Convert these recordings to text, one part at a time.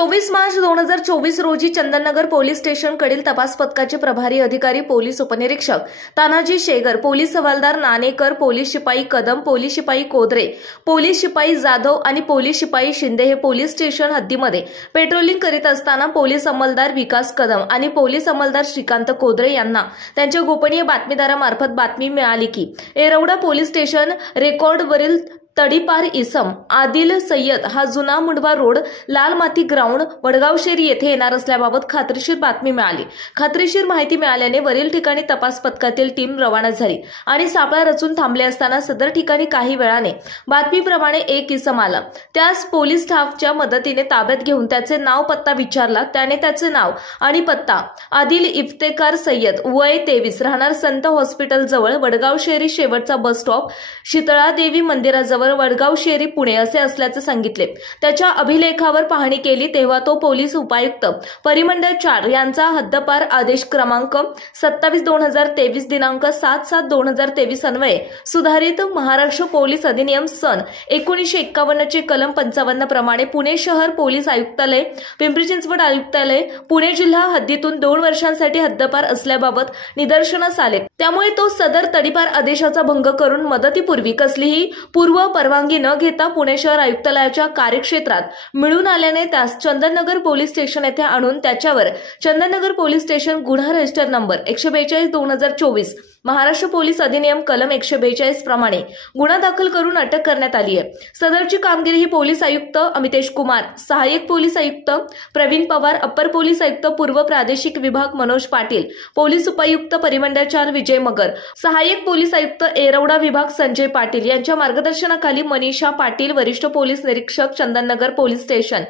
24 मार्च 2024 रोजी चंदननगर पोलीस स्टेशनकडील तपास पथकाचे प्रभारी अधिकारी पोलीस उपनिरीक्षक तानाजी शेगर, पोलीस हवालदार नाणेकर, पोलीस शिपाई कदम, पोलीस शिपाई कोदरे, पोलीस शिपाई जाधव आणि पोलीस शिपाई शिंदे हे पोलीस स्टेशन हद्दीमध्ये पेट्रोलिंग करीत असताना पोलीस अंमलदार विकास कदम आणि पोलीस अंमलदार श्रीकांत कोदरे यांना त्यांच्या गोपनीय बातमीदारामार्फत बातमी मिळाली की येरवडा पोलीस स्टेशन रेकॉर्डवरील तडीपार इसम आदिल सय्यद हा जुना मुंडवा रोड लाल माती ग्राउंड वडगावशेरी येथे येणार असल्याबाबत खात्रीशीर बातमी मिळाली। खात्रीशीर माहिती मिळाल्याने वरील ठिकाणी तपास पथकातील टीम रवाना झाली आणि सापळा रचून थांबले असताना सदर ठिकाणी काही वेळाने बातमीप्रमाणे एक इसम आला। त्यास पोलीस स्टाफच्या मदतीने ताब्यात घेऊन त्याचे नाव पत्ता विचारला। त्याने त्याचे नाव आणि पत्ता आदिल इफ्तेकार सय्यद वय 23 राहणार संत हॉस्पिटल जवळ वडगावशेरी शेवटचा बस स्टॉप शीतळादेवी मंदिराजवळ वडगावशेरी पुणे असे असल्याचे सांगितले। त्याच्या अभिलेखावर पाहणी केली तेव्हा तो पोलीस उपायुक्त परिमंडळ 4 यांचा हद्दपार आदेश क्रमांक 27/2023 दिनांक 7/7/2023 अन्वये सुधारित महाराष्ट्र पोलीस अधिनियम सन 1951 चे कलम 55 प्रमाणे पुणे शहर पोलीस आयुक्तालय, पिंपरी चिंचवड आयुक्तालय, पुणे जिल्हा हद्दीतून 2 वर्षांसाठी हद्दपार असल्याबाबत निदर्शनास आले। त्यामुळे तो सदर तडीपार आदेशाचा भंग करून मदतीपूर्वी कसलीही पूर्व परवानगी न घेता पुणे शहर आयुक्तालयाच्या कार्यक्षेत्रात मिळून आल्याने त्यास चंदननगर पोलीस स्टेशन येथे आणून त्याच्यावर चंदननगर पोलीस स्टेशन गुन्हा रजिस्टर नंबर 142/2024 महाराष्ट्र पोलीस अधिनियम कलम 142 प्रमाणे गुन्हा दाखल करून अटक करण्यात आली आहे। सदरची कामगिरी ही पोलीस आयुक्त अमितेश कुमार, सहाय्यक पोलीस आयुक्त प्रवीण पवार, अप्पर पोलीस आयुक्त पूर्व प्रादेशिक विभाग मनोज पाटील, पोलीस उपायुक्त परिमंडळ 4 विजय मगर, सहाय्यक पोलीस आयुक्त येरवडा विभाग संजय पाटील यांच्या मार्गदर्शनाखाली मनीषा पाटील, वरिष्ठ पोलीस निरीक्षक चंदननगर पोलीस स्टेशन,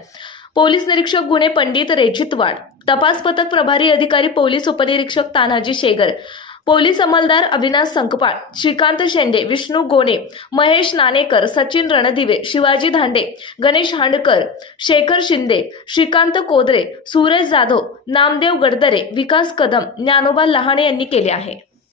पोलीस निरीक्षक गुन्हे पंडित रेजितवाड, तपास पथक प्रभारी अधिकारी पोलीस उपनिरीक्षक तानाजी शेगर, पोलीस अंमलदार अविनाश संकपाळ, श्रीकांत शेंडे, विष्णू गोने, महेश नाणेकर, सचिन रणदिवे, शिवाजी धांडे, गणेश हांडकर, शेखर शिंदे, श्रीकांत कोदरे, सूरज जाधव, नामदेव गडदरे, विकास कदम, ज्ञानोबा लहाणे यांनी केले आहे।